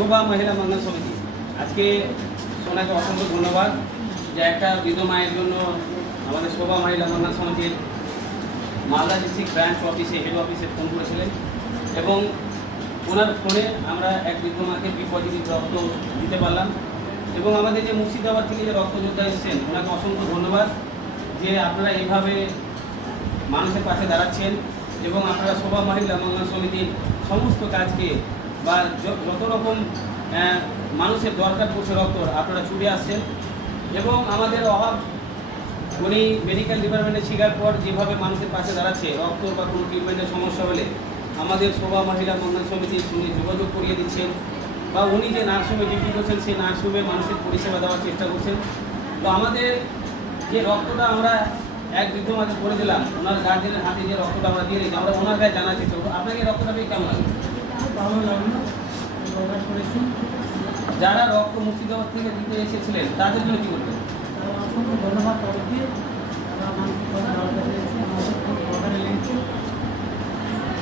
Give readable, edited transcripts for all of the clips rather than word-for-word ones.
শোভা মহিলা মঙ্গল সমিতি আজকে সোনাকে অসংখ্য ধন্যবাদ যে একটা বৃদ্ধ মায়ের জন্য আমাদের শোভা মহিলা মঙ্গল সমিতির মালদা ডিস্ট্রিক্ট ব্রাঞ্চ অফিসে হেড অফিসে ফোন করেছিলেন এবং ওনার ফোনে আমরা এক বৃদ্ধ মাকে বি পজিটিভ রক্ত দিতে পারলাম এবং আমাদের যে মুর্শিদাবাদ থেকে যে রক্তযোদ্ধা এসেছেন ওনাকে অসংখ্য ধন্যবাদ যে আপনারা এইভাবে মানুষের পাশে দাঁড়াচ্ছেন এবং আপনারা শোভা মহিলা মঙ্গল সমিতির সমস্ত কাজকে বা যত রকম মানুষের দরকার পড়ছে রক্ত আপনারা ছুটে আসছেন এবং আমাদের অভাব উনি মেডিকেল ডিপার্টমেন্টে শিকার পর যেভাবে মানুষের পাশে দাঁড়াচ্ছে রক্ত বা কোনো ট্রিটমেন্টের সমস্যা হলে আমাদের শোভা মহিলা মঙ্গল সমিতির সঙ্গে যোগাযোগ করিয়ে দিচ্ছেন বা উনি যে নার্সিংহোমে ডিউটি করছেন সেই নার্সিংহোমে মানুষের পরিষেবা দেওয়ার চেষ্টা করছেন। তো আমাদের যে রক্তটা আমরা এক বৃদ্ধ মাকে করে দিলাম ওনার গার্জেনের হাতে যে রক্তটা আমরা দিয়ে দিয়েছি আমরা ওনার গায়ে জানার চেষ্টা করবো আপনাকে রক্তটা পেয়ে কেমন লাগবে? ভালো লাগলো করেছি। যারা রক্ত মুর্শিদাবাদ থেকে দিতে এসেছিলেন তাদের জন্য কী করবেন? অসংখ্য ধন্যবাদ তাদেরকে, তারা আমাকে কথা বলতে পেরেছে, আমাদের খুব দরকারে লেগেছে।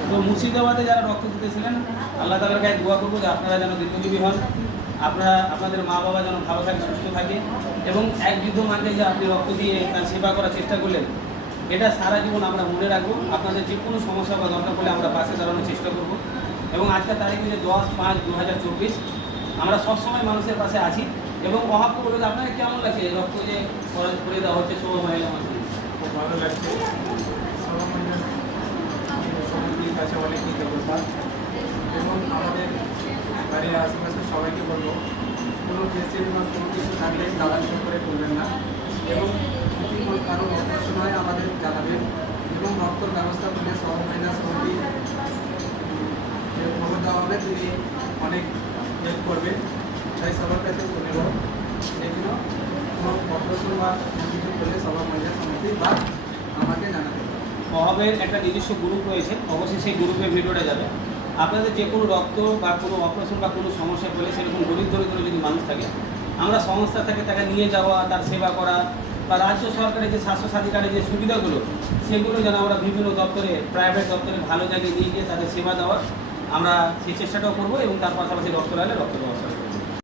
তো মুর্শিদাবাদে যারা রক্ত দিতেছিলেন আল্লাহ তাআলার কাছে দোয়া করবো যে আপনারা যেন দীর্ঘজীবী হন, আপনাদের মা বাবা যেন ভালো থাকে সুস্থ থাকে এবং এক বৃদ্ধ মাকে যে আপনি রক্ত দিয়ে তার সেবা করার চেষ্টা করলেন এটা সারা জীবন আমরা মনে রাখবো। আপনাদের যে কোনো সমস্যা বা দরকার পড়লে আমরা পাশে দাঁড়ানোর চেষ্টা করব এবং আজকের তারিখে যে 10/5/2024 আমরা সবসময় মানুষের পাশে আছি এবং অভাবকে বলে আপনাকে কেমন লাগছে এই রক্ত যে করে দেওয়া হচ্ছে শোভা মহিলা মানুষ? খুব ভালো লাগছে। শোভা মহিলা সমিতির কাছে অনেক কৃতজ্ঞতা এবং আমাদের বাড়ির আশেপাশে সবাইকে বলবো কোনো পেশেন্ট বা কোনো কিছু থাকলে দালালি করে করবেন না এবং যদি কোনো কারো অপারেশন হয় আমাদের জানাবেন এবং রক্তর ব্যবস্থা করলে শোভা মহিলা সমিতি যে খবর দেওয়া হবে তিনি অনেক হেল্প করবেন। তাই সবার কাছে শুনে সেগুলো কোনো অপারেশন বা কিছু করলে শোভা মহিলা সমিতি বা আমাকে জানাবেন। অভাবের একটা নিজস্ব গ্রুপ রয়েছে, অবশ্যই সেই গ্রুপের ভিডিওটা যাবে। আপনাদের যে কোনো রক্ত বা কোনো অপারেশন বা কোনো সমস্যা হলে সেরকম গরিব দরিদ্র যদি মানুষ থাকে আমরা সংস্থা থেকে তাকে নিয়ে যাওয়া, তার সেবা করা বা রাজ্য সরকারের যে স্বাস্থ্যসাথী কার্ডের যে সুবিধাগুলো সেগুলো যেন আমরা বিভিন্ন দপ্তরে প্রাইভেট দপ্তরে ভালো জায়গায় নিয়ে গিয়ে তাদের সেবা দেওয়ার আমরা সেই চেষ্টাটাও করবো এবং তার পাশাপাশি রক্ত লাগলে রক্ত দেওয়া